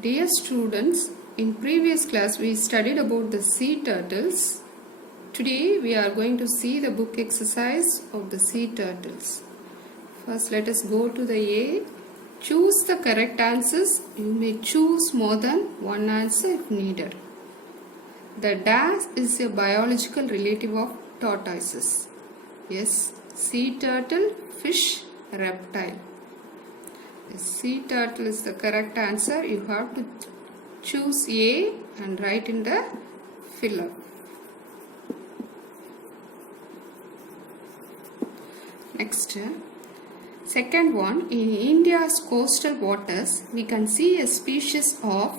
Dear students, in previous class we studied about the sea turtles. Today we are going to see the book exercise of the sea turtles. First let us go to the A. Choose the correct answers. You may choose more than one answer if needed. The dash is a biological relative of tortoises. Yes, sea turtle, fish, reptile. The sea turtle is the correct answer. You have to choose A and write in the filler. Next, second one, in India's coastal waters, we can see a species of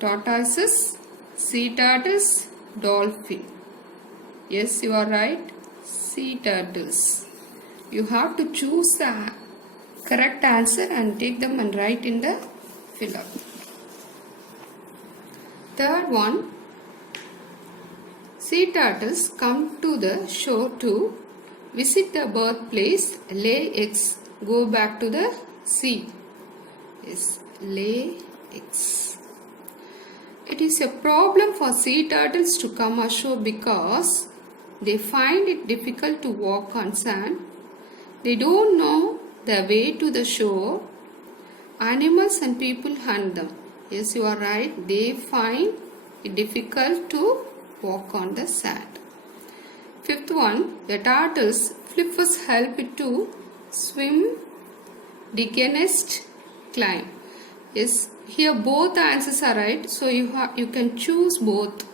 tortoises, sea turtles, dolphin. Yes, you are right. Sea turtles. You have to choose the correct answer and take them and write in the filler. Third one, sea turtles come to the shore to visit the birthplace, lay eggs, go back to the sea. Yes, lay eggs. It is a problem for sea turtles to come ashore because they find it difficult to walk on sand. They don't know the way to the shore. Animals and people hunt them. Yes, you are right. They find it difficult to walk on the sand. Fifth one, the turtles flippers help it to swim, dig a nest, climb. Yes, here both answers are right. So you can choose both,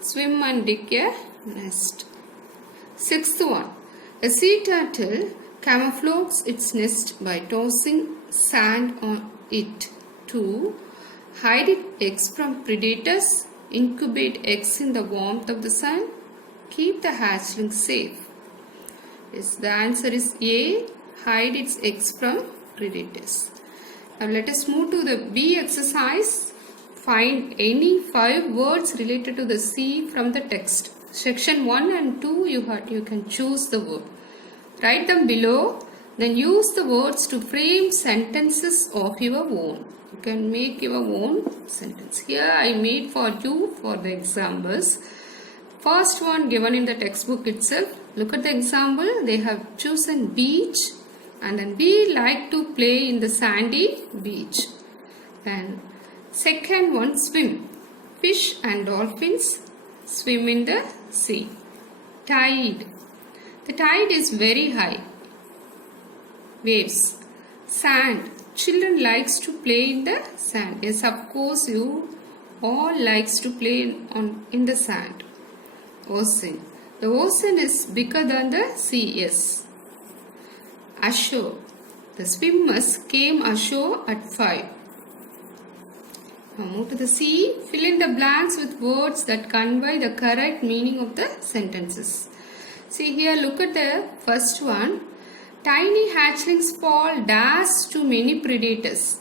swim and dig a nest. Sixth one, a sea turtle camouflages its nest by tossing sand on it to hide its eggs from predators, incubate eggs in the warmth of the sun, keep the hatchlings safe. Yes, the answer is A, hide its eggs from predators. Now let us move to the B exercise. Find any 5 words related to the sea from the text. Section 1 and 2 you can choose the word. Write them below, then use the words to frame sentences of your own. You can make your own sentence. Here I made for you for the examples. First one given in the textbook itself. Look at the example. They have chosen beach and then we like to play in the sandy beach. And second one, swim. Fish and dolphins swim in the sea. Tide. The tide is very high. Waves. Sand. Children likes to play in the sand. Yes, of course you all likes to play in the sand. Ocean. The ocean is bigger than the sea. Yes. Ashore. The swimmers came ashore at 5. Now move to the sea. Fill in the blanks with words that convey the correct meaning of the sentences. See here, look at the first one. Tiny hatchlings fall dash to many predators.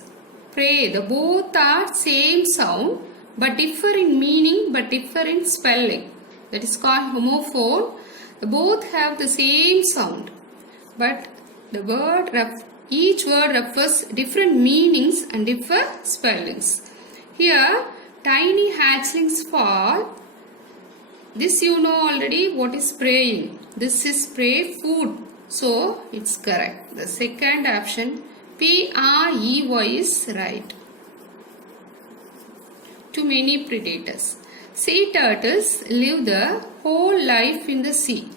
Prey. The both are same sound but differ in meaning but differ in spelling. That is called homophone. The both have the same sound but each word refers different meanings and different spellings. Here, tiny hatchlings fall. This you know already what is praying. This is prey food. So, it's correct. The second option, P-R-E-Y is right. Too many predators. Sea turtles live the whole life in the sea.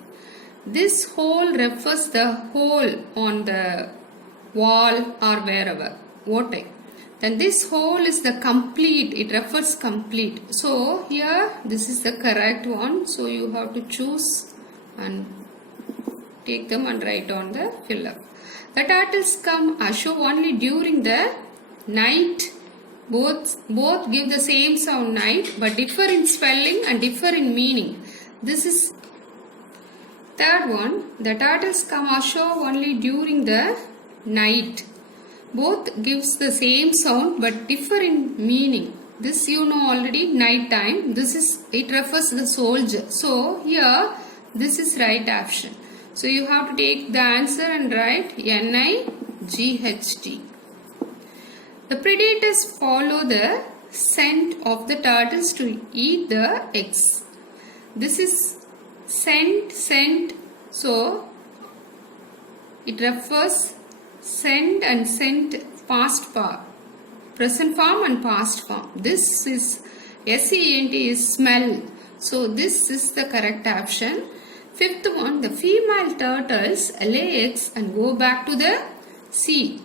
This hole refers the hole on the wall or wherever. Water. Then this hole is the complete. It refers complete. So here this is the correct one. So you have to choose and take them and write on the filler. The turtles come ashore only during the night. Both give the same sound night but differ in spelling and differ in meaning. This is third one. The turtles come ashore only during the night. Both gives the same sound but differ in meaning. This you know already, night time. It refers to the soldier. So here this is right option. So you have to take the answer and write N-I-G-H-T. The predators follow the scent of the turtles to eat the eggs. This is scent. So it refers scent and scent past form, present form and past form. This is SENT is smell. So this is the correct option. Fifth one, the female turtles lay eggs and go back to the sea.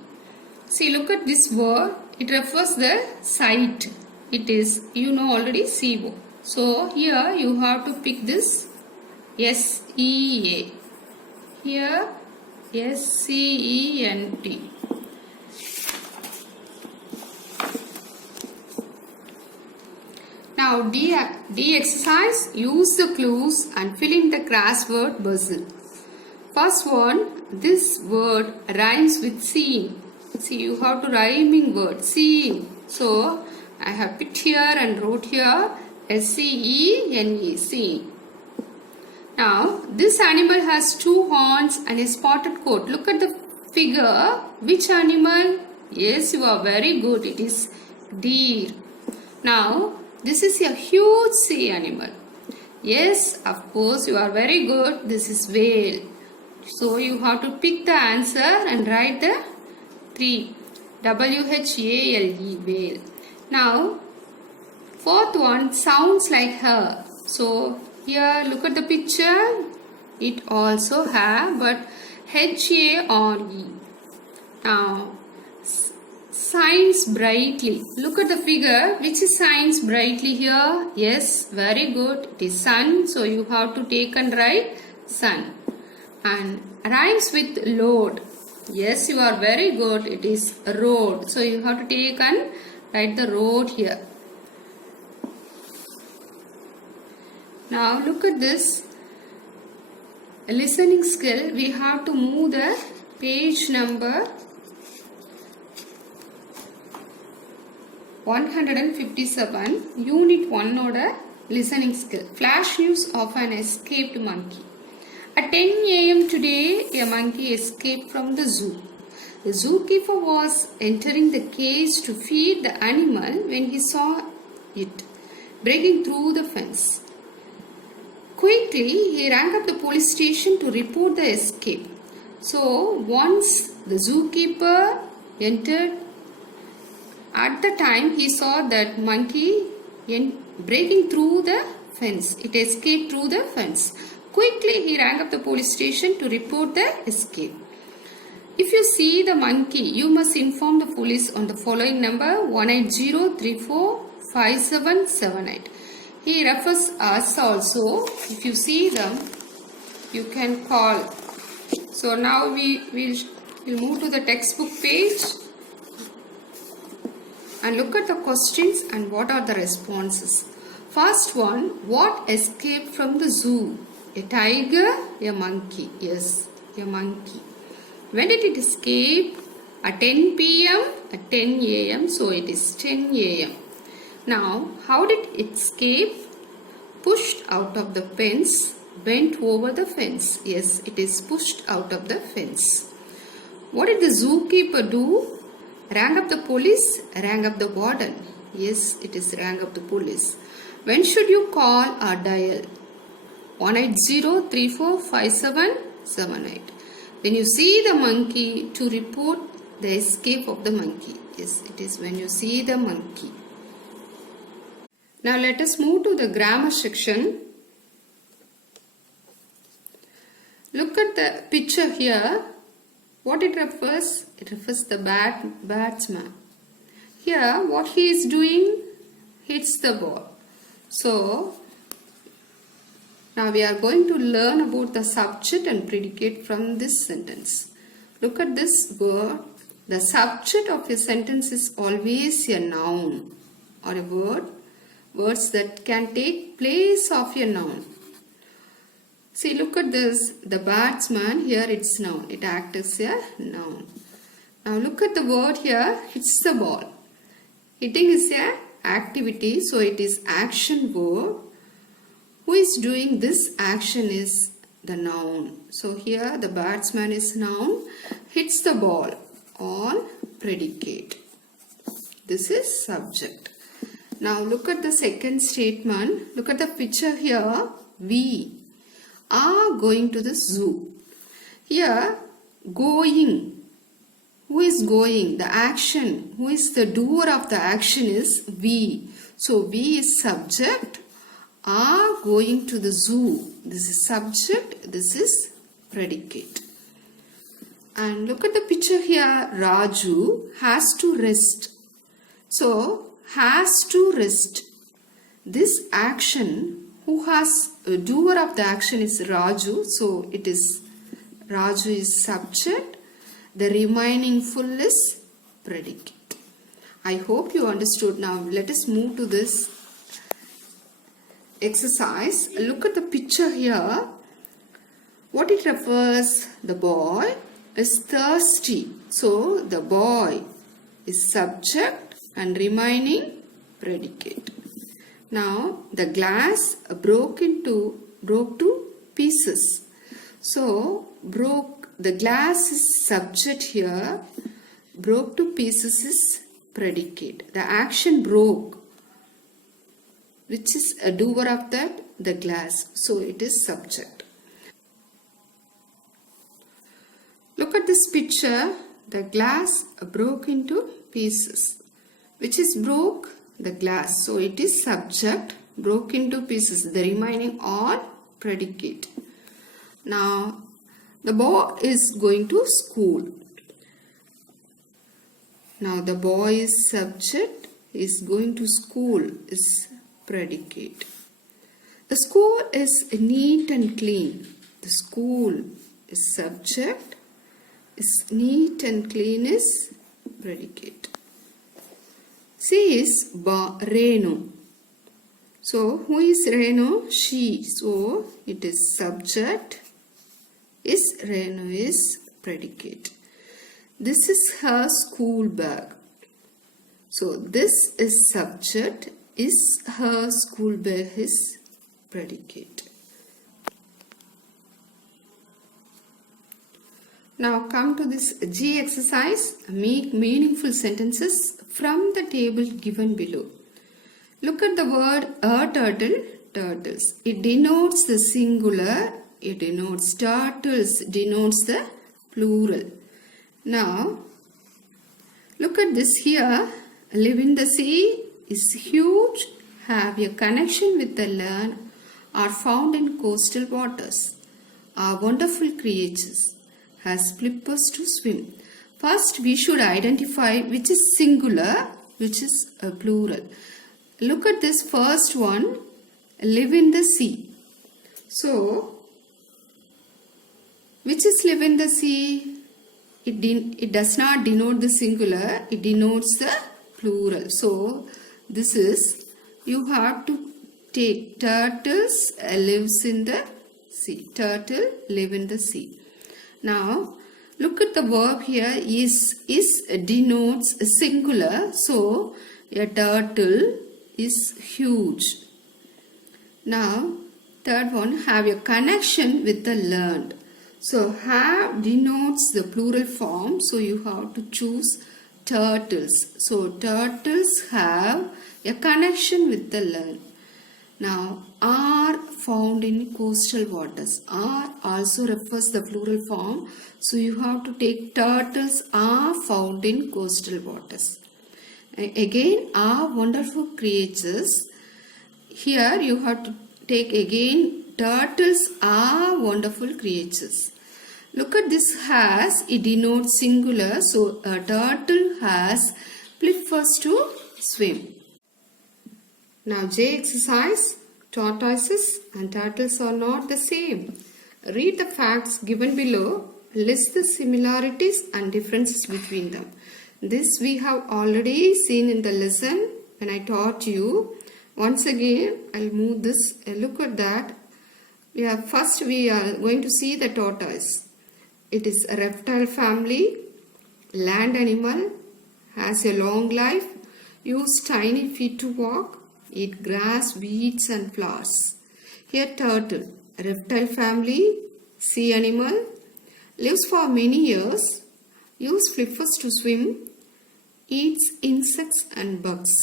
See, look at this word. It refers the sight. It is, you know already, CO. So here you have to pick this SEA. Here SCENT. Now D exercise, use the clues and fill in the crossword puzzle. First one, this word rhymes with seeing. See, you have to rhyming word, seeing. So I have picked here and wrote here SCENE, seeing. Now this animal has 2 horns and a spotted coat. Look at the figure. Which animal? Yes, you are very good. It is deer. Now this is a huge sea animal. Yes, of course, you are very good. This is whale. So you have to pick the answer and write the 3. WHALE, whale. Now, fourth one sounds like her. So here look at the picture. It also have, but HARE. Now, shines brightly. Look at the figure. Which is shines brightly here? Yes, very good. It is sun. So you have to take and write sun. And rhymes with load. Yes, you are very good. It is road. So you have to take and write the road here. Now look at this listening skill. We have to move the page number 157, Unit 1 oda listening skill. Flash news of an escaped monkey. At 10 a.m. today, a monkey escaped from the zoo. The zookeeper was entering the cage to feed the animal when he saw it breaking through the fence. Quickly, he rang up the police station to report the escape. So, once the zookeeper entered, at the time he saw that monkey breaking through the fence. It escaped through the fence. Quickly, he rang up the police station to report the escape. If you see the monkey, you must inform the police on the following number 180345778. He refers us also. If you see them, you can call. So now we'll move to the textbook page and look at the questions and what are the responses. First one, what escaped from the zoo? A tiger, a monkey. Yes, a monkey. When did it escape? At 10 p.m. At 10 a.m. So it is 10 a.m. Now, how did it escape? Pushed out of the fence, bent over the fence. Yes, it is pushed out of the fence. What did the zookeeper do? Rang up the police, rang up the warden. Yes, it is rang up the police. When should you call or dial? 180345778. When you see the monkey, to report the escape of the monkey. Yes, it is when you see the monkey. Now let us move to the grammar section. Look at the picture here. What it refers? It refers the batsman. Here, what he is doing? Hits the ball. So, now we are going to learn about the subject and predicate from this sentence. Look at this word. The subject of a sentence is always a noun or a word. Words that can take place of a noun. See, look at this. The batsman, here it's noun. It acts as a noun. Now look at the word here. Hits the ball. Hitting is a activity. So it is action verb. Who is doing this action is the noun. So here the batsman is noun. Hits the ball. All predicate. This is subject. Now look at the second statement. Look at the picture here. We are going to the zoo. Here, going. Who is going? The action. Who is the doer of the action is we. So we is subject. Are going to the zoo. This is subject. This is predicate. And look at the picture here. Raju has to rest. So has to rest. This action, who has doer of the action is Raju. So it is Raju is subject. The remaining full is predicate. I hope you understood. Now let us move to this exercise. Look at the picture here. What it refers? The boy is thirsty. So the boy is subject and remaining predicate. Now the glass broke to pieces. So the glass is subject here. Broke to pieces is predicate. The action broke, which is a doer of that, the glass. So it is subject. Look at this picture. The glass broke into pieces. Which is broke? The glass. So it is subject. Broke into pieces. The remaining all predicate. Now the boy is going to school. Now the boy is subject. Is going to school is predicate. The school is neat and clean. The school is subject. Is neat and clean is predicate. She is Renu. So who is Renu? She. So it is subject. Is Renu is predicate. This is her school bag. So this is subject. Is her school bag is predicate. Now come to this G exercise. Make meaningful sentences from the table given below. Look at the word a turtle, turtles. It denotes the singular. It denotes turtles, denotes the plural. Now look at this here. Live in the sea is huge, have a connection with the land, are found in coastal waters, are wonderful creatures, has flippers to swim. First we should identify which is singular, which is a plural. Look at this first one, live in the sea. So which is live in the sea? It does not denote the singular, it denotes the plural. So this is, you have to take turtles lives in the sea. Turtle live in the sea. Now look at the verb here. Is denotes a singular. So a turtle is huge. Now third one, have a connection with the learned. So have denotes the plural form. So you have to choose turtles. So turtles have a connection with the learned. Now are found in coastal waters. Are also refers the plural form. So you have to take turtles are found in coastal waters. Again, are wonderful creatures. Here you have to take again turtles are wonderful creatures. Look at this has, it denotes singular. So a turtle has flippers to swim. Now J exercise. Tortoises and turtles are not the same. Read the facts given below. List the similarities and differences between them. This we have already seen in the lesson when I taught you. Once again, I'll move this. Look at that. First we are going to see the tortoise. It is a reptile family, land animal, has a long life, use tiny feet to walk, eat grass, weeds and flowers. Here turtle, a reptile family, sea animal, lives for many years, use flippers to swim, eats insects and bugs.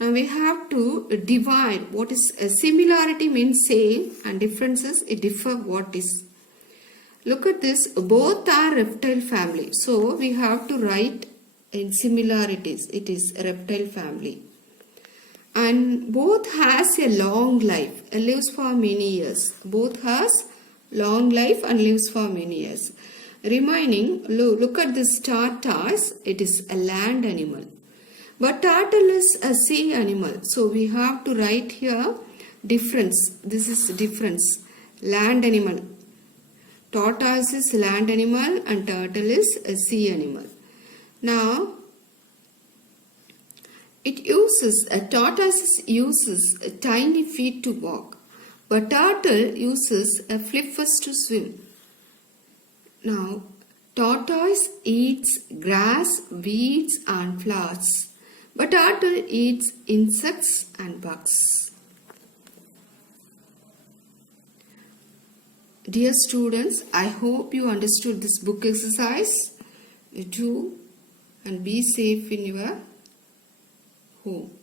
Now we have to divide what is similarity means same and differences it differ what is. Look at this, both are reptile family. So we have to write in similarities, it is reptile family. And both has a long life, lives for many years. Both has long life and lives for many years. Remaining, look at this tortoise, it is a land animal. But turtle is a sea animal. So we have to write here difference. This is difference. Land animal. Tortoise is land animal and turtle is a sea animal. Now, tortoise uses tiny feet to walk, but turtle uses flippers to swim. Now, tortoise eats grass, weeds and flowers, but turtle eats insects and bugs. Dear students, I hope you understood this book exercise. Do and be safe in your home.